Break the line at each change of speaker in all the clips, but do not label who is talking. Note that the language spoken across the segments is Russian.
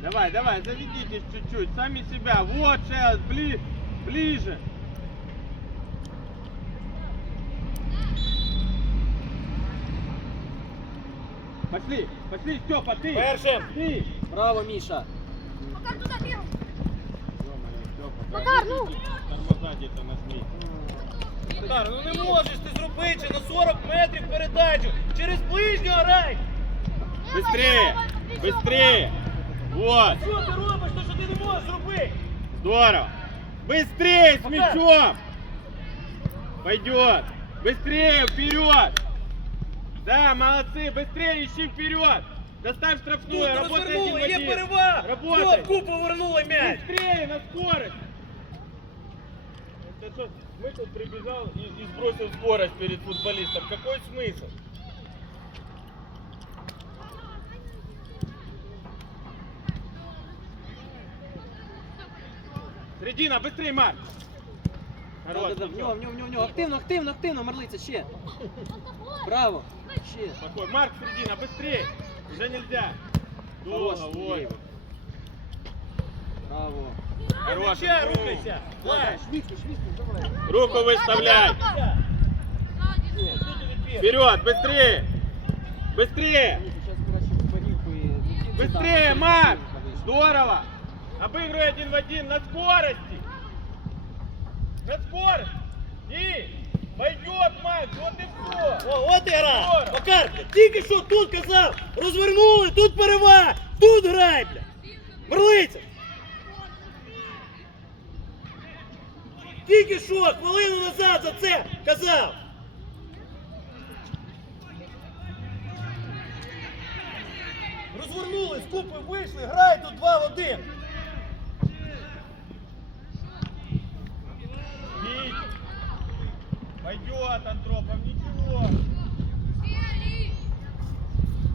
Давай, давай, заведитесь чуть-чуть, сами себя. Вот сейчас, бли, ближе. Пошли, пошли, Степа, ты.
Першим.
Ты.
Браво, Міша.
Макар туда бил. Макар, ну.
Тормоза где-то нажми.
Макар, ну не можеш ти зробити на 40 метрів передачу. Через ближню грай.
Быстрее, быстрее. Вот,
Що ти робиш? То, що ти не можеш зробити?
здорово. Быстрее с мячом. Пойдет. Быстрее, вперед. Да, молодцы, быстрее ищи вперед. Доставь штрафную, работай один в один.
перевага.
Работай.
Стопку повернули м'яч.
Быстрее, на скорость! Это что, смысл прибежал и, и сбросил скорость перед футболистом? Какой смысл? Середина, быстрее, Марк! Хорош,
Да-да-да, в
всё.
нього, в нього, в нього, в нього. Активно, активно, активно, Марлиця, ще. Браво. Ще.
Спокойно. Марк, середина, быстрее! Уже нельзя!
Хорош,
Долго, вот.
Єва. Браво.
Хорош.
М'яча, рухайся. Влад.
Швидко, швидко, давай.
Руку выставляй!
Тут відбір.
Вперед, быстрее! Быстрее!
Сейчас короче, парилку и...
Быстрее, Марк! Здорово! Обыгрывай один в один на скорости! На скорости! И пойдет, Макс, вот и все!
О, от і гра.
Здорово.
Макар, тільки що тут казав. Розвернули, тут перевага. Тут грай, бля. Мерлиця. Тільки що, хвилину назад за це казав. Розвернули, з купи вийшли, грай тут 2 в 1.
Бить! Пойдет, Антропов, ничего!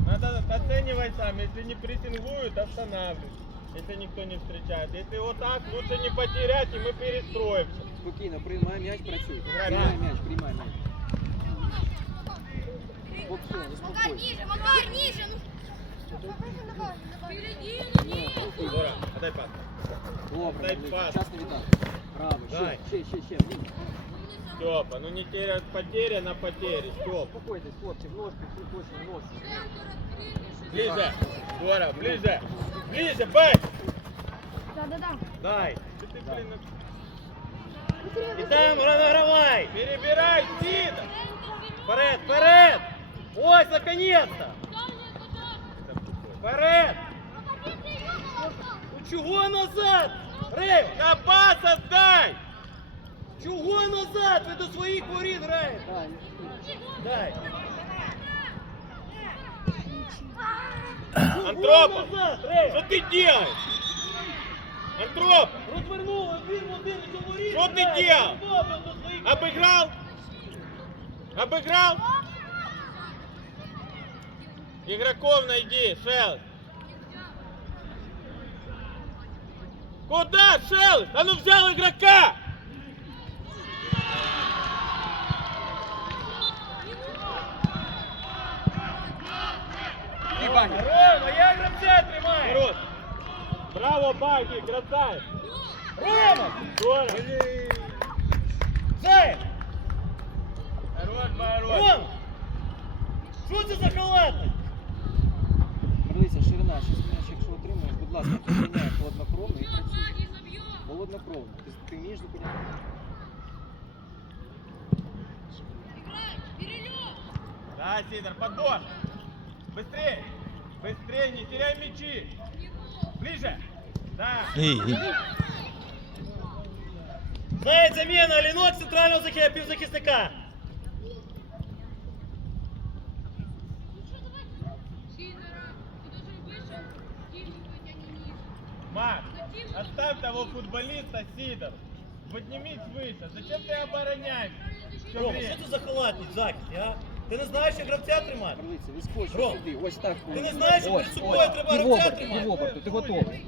Надо оценивать сам, если не прессингуют, останавливай Если никто не встречает. Если вот так, лучше не потерять, и мы перестроимся.
Спокійно, приймай м'яч, працюй.
Грай,
Приймай
грай.
м'яч, приймай м'яч. Спокійно,
Макар
спокійно.
ниже, Макар ниже. Ну.
Здорово, отдай пас.
Добре,
Дай
Марлиця,
пас.
час не віддати. Браво, ще,
Дай.
ще, ще, ще. Блін.
Степа, ну не терять потеря на потере, Степа.
Успокойтесь, хлопці, в ножки, всі точно в ножки.
Ближе, здорово, ближе, ближе, бэк!
Да, да, да.
Дай. Ты, ты, блин, ну,
І там награвай.
перебирай, Сида!
Вперед, вперед! Ось, наконец-то! Вперед! Ну чого назад? Рей,
Да пас отдай!
чого назад? Ви до своїх воріт граєте.
Дай.
Дай.
Антропов!
Чого назад, Рей?
Что ты делаешь? Антроп!
Розвернули один в один і до воріт.
Що ти
граєте.
делав?
Добре, до своїх
Обыграл? Обыграл? Игроков найди, Шелл. Куда, Шелл? А ну взял игрока!
Ти, Ваня.
Рома, я гравця тримаю.
Народ. Браво, Баги, красавец!
Рома!
Здорово!
Зай!
Хорош, хорош!
Рома! Що це за халатність?
Марлиця, ширина, щось м'яч, якщо отримуєш, будь ласка, прийняй холоднокровно і працюй. Холоднокровно. Ти, ти вмієш зупиняти?
Да, Сидор, подбор! Быстрее! Быстрее, не теряй мячи! Ближе! Да!
Зай, заміна, лінок центрального захи- півзахисника.
Макс, оставь того футболиста, Сидор! Поднимись выше! Зачем ты обороняешь? Всё
Рома,
время.
що це за халатність, захист, а? Ти не знаєш, як гравця тримати?
Марлиця, вискочиш
Ром,
сюди, ось так.
ти не знаєш, що
Ось,
перед собою
ось.
треба
Ти в
гравця
оберту,
тримати?
Ти в оберту, ти готовий.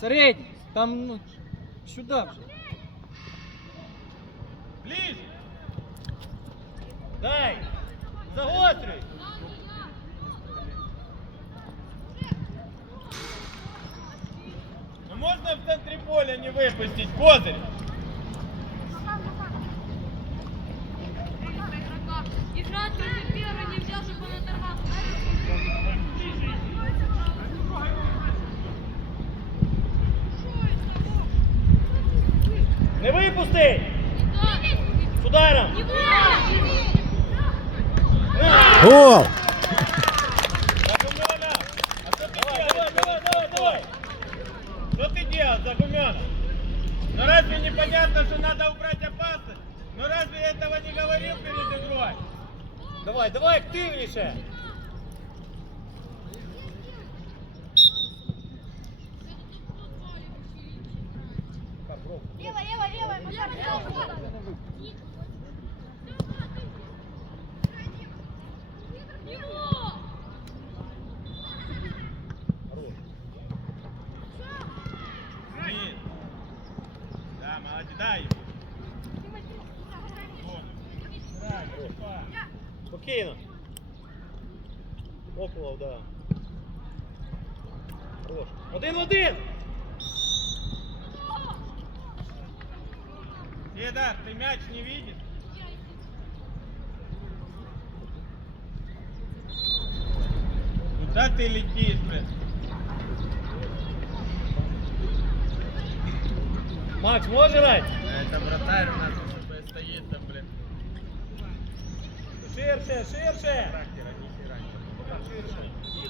середній. Там, ну, сюди вже.
Ближе.
Дай! Загострюй!
Ну можно в центре поля не выпустить козырь?
Не випусти! З ударом!
Гол!
Что ты делал, Загумянов? Ну разве непонятно, что надо убрать опасность? Ну разве этого не говорил перед игрой?
Давай, давай активніше!
Лево, лево, лево, Макар, лево, Макар.
Блин. Да, молодец, дай ему. Вот. Да, Степан.
Спокійно. Около, да. Хорош. Один в один!
Седар, ты мяч не видишь? Куда ты летишь, блин?
Макс, можеш грати?
Это вратарь у нас уже стоит там, блин.
Ширше, ширше!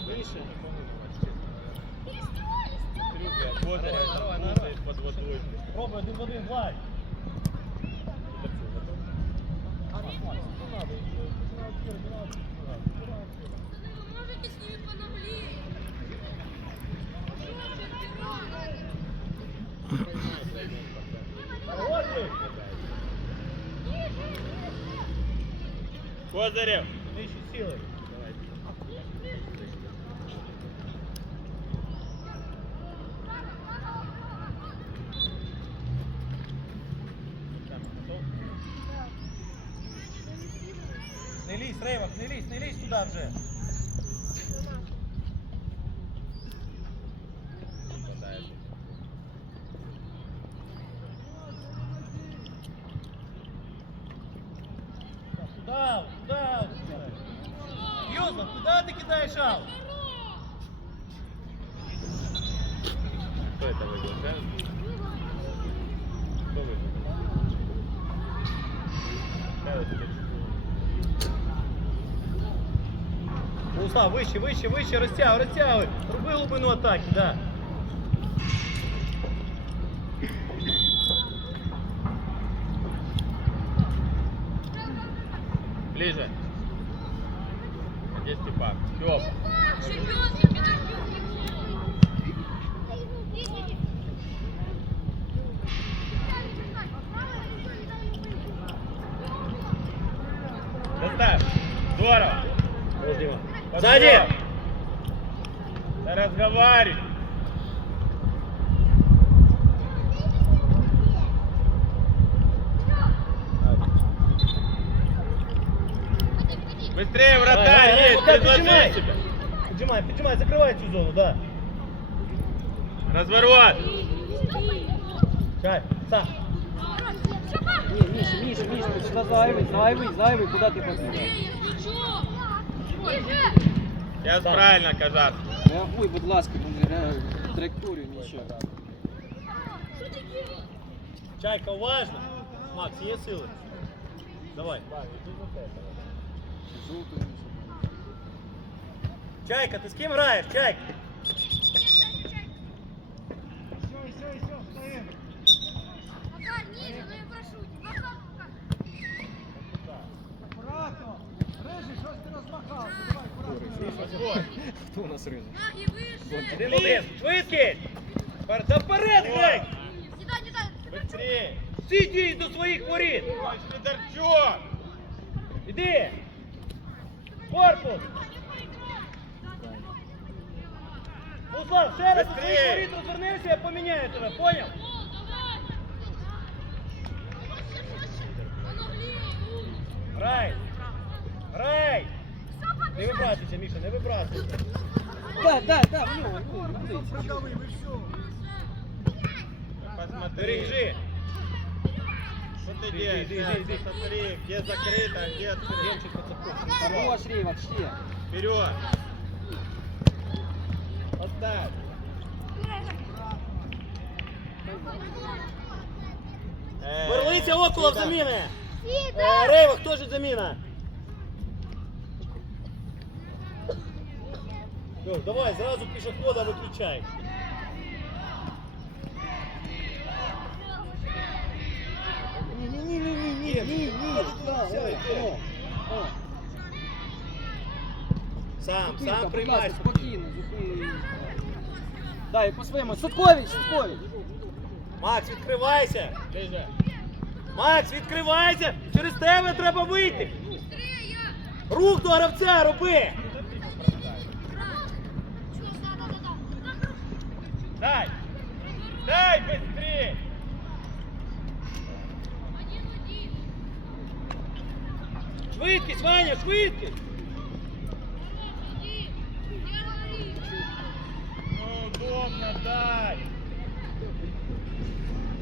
Ширше.
А Козырь
Давай, давай,
путает под водой.
Пробуй один в один, Влад. વગેરે. Туда, туда. Юза, куда ты кидаешь аут?
Кто это выиграл, да? Кто выиграл? Да, вот это.
Руслан, вище, вище, вище, розтягуй, розтягуй. Роби глибину атаки, да.
Ближе. Где Степан? Степ. Доставь. Здорово.
Сзади!
Да разговаривай. Быстрее,
Давай,
вратарь
давай,
есть,
вот так,
предложи
поджимай.
себя.
Поджимай, поджимай, закрывай эту зону, да.
Разворот.
Чай, сам.
Ні, Міша, Міша, Міша, ти сюди зайвий, зайвий, зайвий, куди ти побіг?
Сейчас
Да.
правильно, Кажар.
Реагуй, будь ласка, бо не реагуй. Траєкторію нічого.
Чайка, уважно. Макс, є сили? Давай.
Жовтий Міша.
Чайка, ти з ким граєш? Чайка.
Макар, ниже, ну я прошу тебя. Макар, Макар.
Хто у нас ризик?
Ноги выше.
Один в один. Швидкість. Впер- Та вперед, грай.
Не дай, не дай.
Быстрее.
Всі дій до своїх воріт.
Ой, Федорчук.
Іди. Корпус. Руслан, ще раз у
Быстрей!
своїх воріт розвернешся, я поміняю тебе, поняв? Грай! Грай! Не вибрасуйся, Міша, не вибрасуйся.
Да, да, да, в нього, в нього, дивіться.
Посмотри.
Бережи!
Что ты
Иди,
делаешь?
иди,
Сейчас,
иди, иди.
Посмотри, где закрыто, а где открыто.
Демченко цепку.
Хорош, Рівак, ще.
Вперед. Поставь. Э,
Верлиця около
сюда.
заміни! Е, Рейвах теж заміна! Йо, давай, зразу пішохода виключай.
Ні,
Сам,
Зупинка,
сам
будь
приймай.
спокійно, зупинка. Дай, по-своєму. Садкович, Садкович.
Макс, відкривайся! Макс, відкривайся! Через тебе треба вийти! Рух до гравця роби!
Дай. Дай быстрее.
Швидкість, Ваня, швидкість!
Ну, удобно, дай.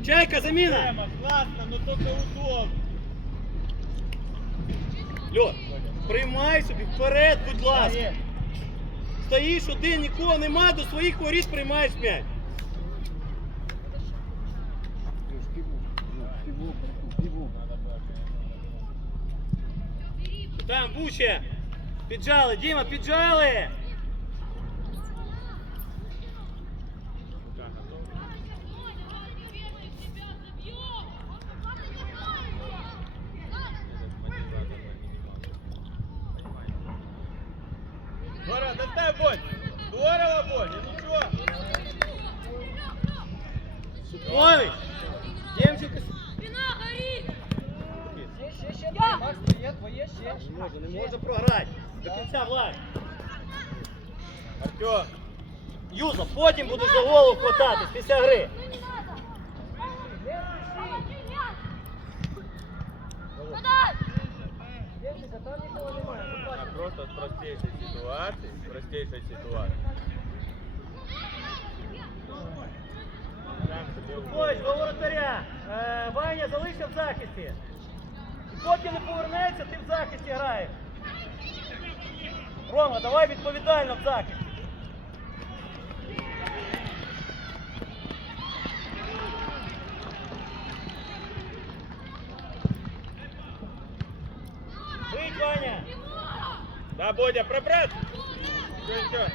Чайка, заміна!
Тема, классно, но только удобно.
Льот, приймай собі вперед, будь ласка! Стоїш один, нікого нема, до своїх воріт приймаєш м'яч. Там, Буча! Піджали, Діма, піджали!
просто с простейшей ситуации, с простейшей ситуации. Сам себе
Ось,
уволил.
до воротаря. Е, Ваня залишив в захисті. І поки не повернеться, ти в захисті граєш. Рома, давай відповідально в захисті.
Да, Бодя, пробрать. Все, все.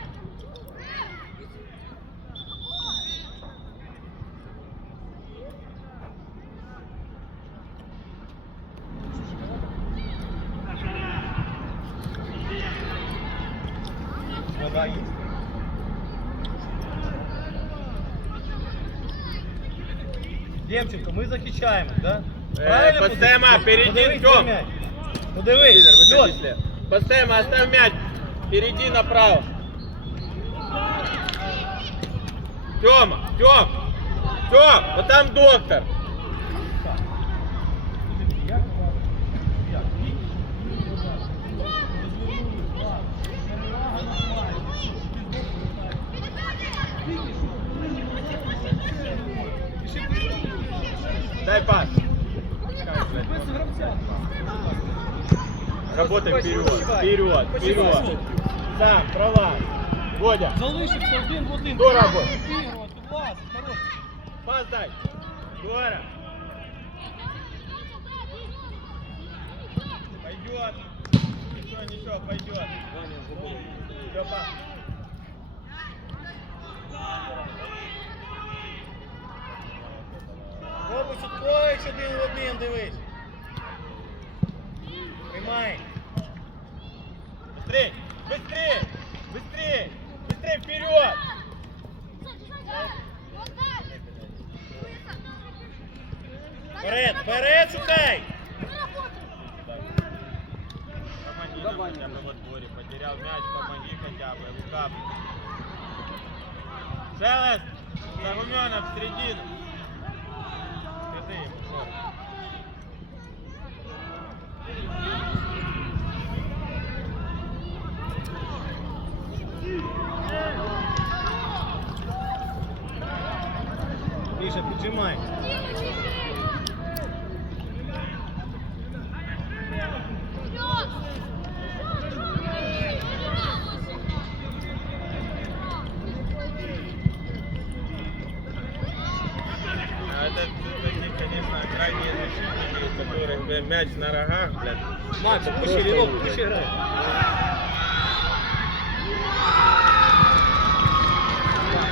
Вода есть?
Демченко, ми захищаємо, да?
Е, Постема,
подивись?
перейди,
Подивись
Тьом.
на м'яч. Подивись, Льот.
Постема, оставь мяч. Перейди направо. Тёма, Тём, Тём, вот там доктор. Дай пас. Работай вперед, вперед, вперед. Сам, права. Водя,
Залишився один в один.
Здорово.
Розігрувати, Влад, хорош.
пас дай. Здорово. Пойдет. Ничего, ничего, пойдет. Все, пас.
Робить Суткович один в один, дивись. Приймай.
Быстрей, быстрей, быстрей, быстрей вперед.
Вперед, вперед шукай.
Помоги нам хотя бы в отборе. Потерял мяч, помоги хотя бы. Лука. Шелест! Загуменов в середину. Бля, мяч на рогах, блядь.
Макс,
ужас.
пиши грай.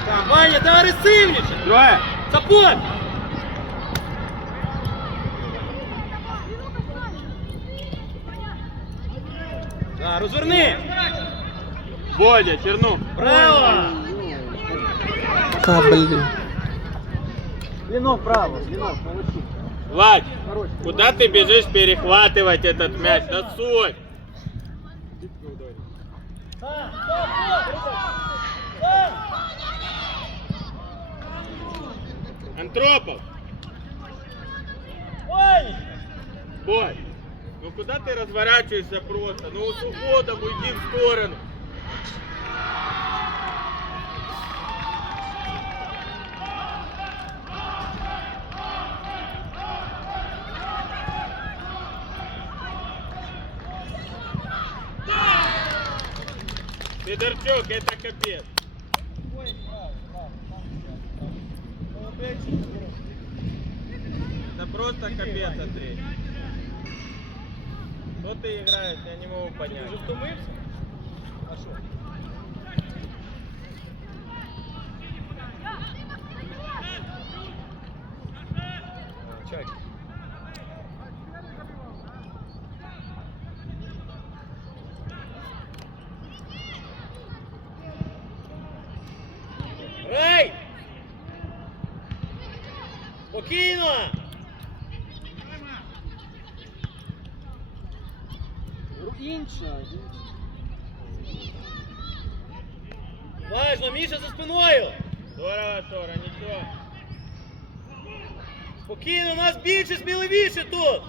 Так, Ваня, ти агресивніше!
Трое!
Сапон! Да, розверни!
Бодя, Чернух!
Браво!
Та блін.
Ленов право, Ленов, молодчик.
Владь, куда ты бежишь перехватывать этот мяч? Да суть!
Сам, стоп, стоп! Сам!
Антропов!
Ой!
Бой! Ну куда ты разворачиваешься просто? Ну с уходом уйди в сторону. Федорчук, это капец. Это просто капец, Андрей. Что ты играешь, я не могу понять.
Вже втомився? А що? Важно, Міша за спиною!
Здорово, Сора, ничего.
Спокійно, нас більше, сміливіше тут!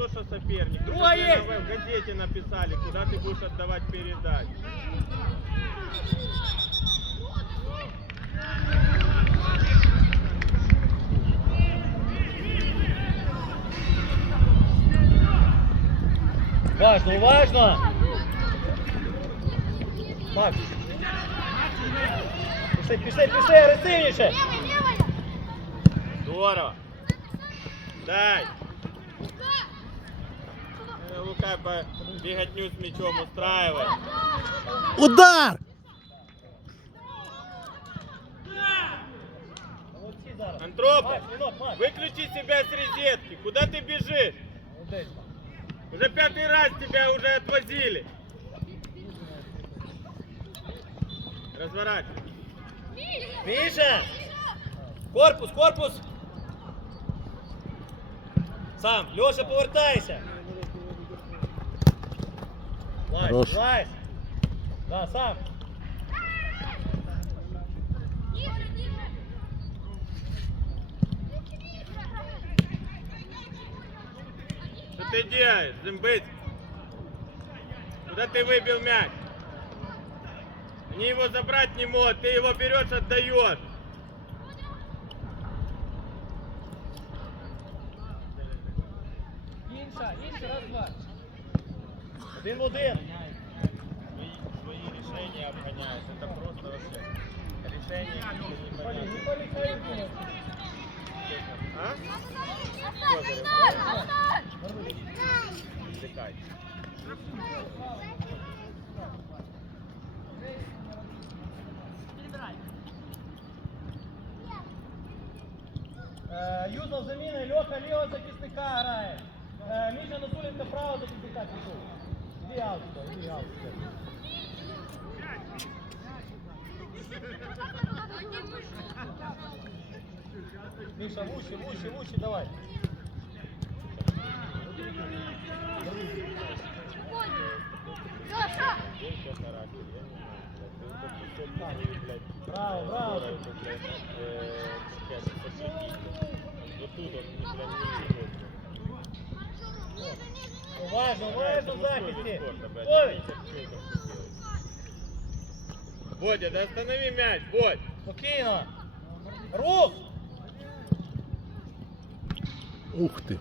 то, что соперник.
Другая
Уже
есть.
В газете написали, куда ты будешь отдавать передачу.
Важно, уважно! Макс! Пішли, пішли, пішли, агресивніше!
Здорово. Дай. Э, Лука по беготню с мячом устраивает.
Удар!
Молодці зараз.
Антропов,
Макс, Вінок, Макс.
выключи себя с розетки. Куда ты бежишь?
Молодець.
Уже пятый раз тебя уже отвозили. Разворачивай.
Міша! Корпус, корпус! Сам, Льоша, повертайся!
Хорош.
Да, сам!
Что ты делаешь, Зимбыц? Куда ты выбил мяч? Они его забрать не могут, ты его берешь, отдаешь.
Один в один!
Свои решения обгоняют. Это просто вообще решение непонятно. А?
Е, Юзов заміни, Льоха лівого захисника грає. Е, Міша Насуленко правого захисника пішов. Іди сюди, іди сюди. Миша, выше, выше, выше, давай.
Леша!
Браво, браво. Уважно, уважно в захисті. Ой,
Бодя, да останови мяч, Бодь!
спокійно. Рух!
Ух ты.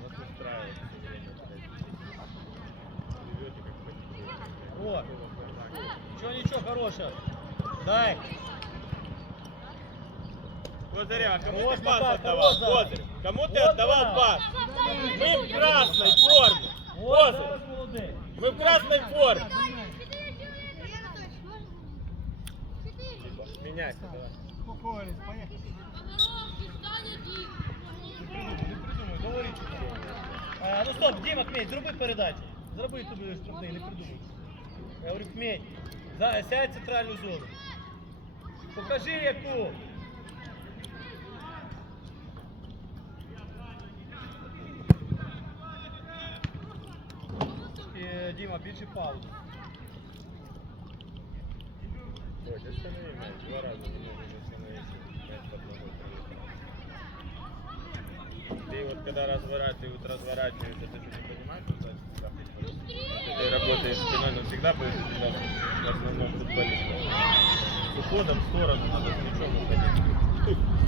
Вот. Ничего, ничего, хорошего. Дай.
Козыря, кому
Вот,
ты пас отдавал? Козырь, кому ты отдавал
да.
пас? Мы в красной форме.
Молодець.
мы в красной форме. Меняйся, давай.
А, ну стоп, Діма, Кмень, зроби передачу. Зроби тобі штрафний, не придумай. Я говорю, Кмень, за, сядь в центральну зону. Покажи яку. Е, Діма, більше паузу.
Бодь, останови мяч. Два раза не можем остановить. Мяч под ногой пролетел. Ты вот когда разворачиваешь, ты вот разворачиваешься, ты что не понимаешь? Если ты работаешь спиной, но всегда будешь в основном футболистом. С уходом в сторону надо с мячом уходить.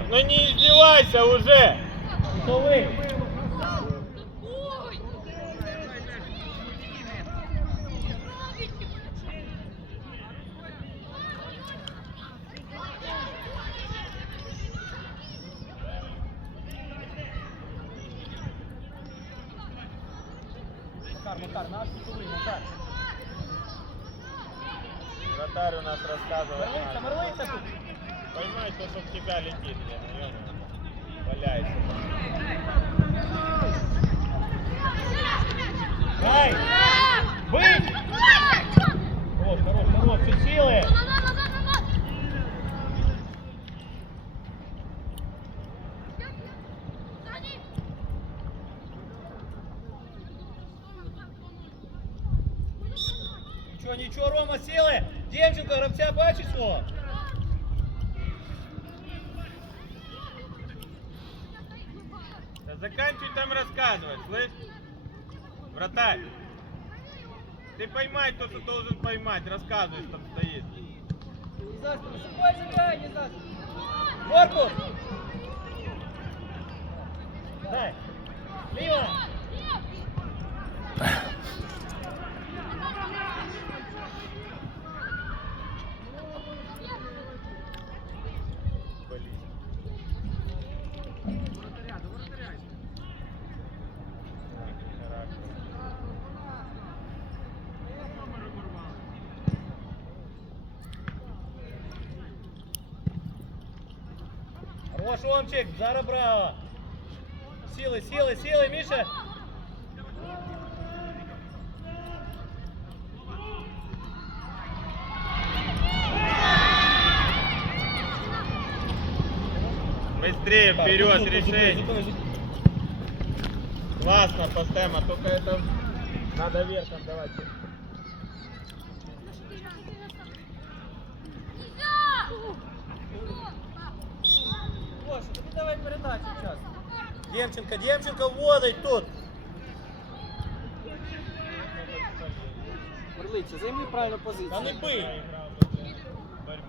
Сидор! Ну не издевайся уже!
Готовий. Макар, Макар.
Вратарь у нас рассказывал.
Мерлиця, мерлиця тут.
Поймай то, что в тебя летит, блин, ну, ё-моё. Валяйся.
Дай! Бить! Хорош, хорош, хорош, всі сили! Нічого, нічого, Рома, сіли! Демченко, гравця бачиш свого?
Там рассказывать, слышь? Вратарь. Ты поймай то, что должен поймать, рассказывай, что там стоит.
Корпус! Дай! Ліва! Хорош, Ромчик, зараз браво! Сіли, сіли, сіли, Міша!
Быстрее,
Так,
вперед,
зупини, зупини,
решение.
зупини, зупини.
Классно, Пастема, только это надо верхом давать.
Давай передачу зараз. Демченко, Демченко вводить тут.
Мерлиця, займи правильну позицію.
Та не бий.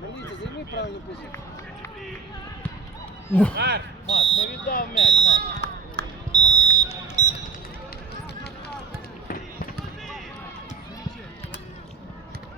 Мерлиця, займи правильну позицію.
Марк, Марк, не віддав м'яч, Марк.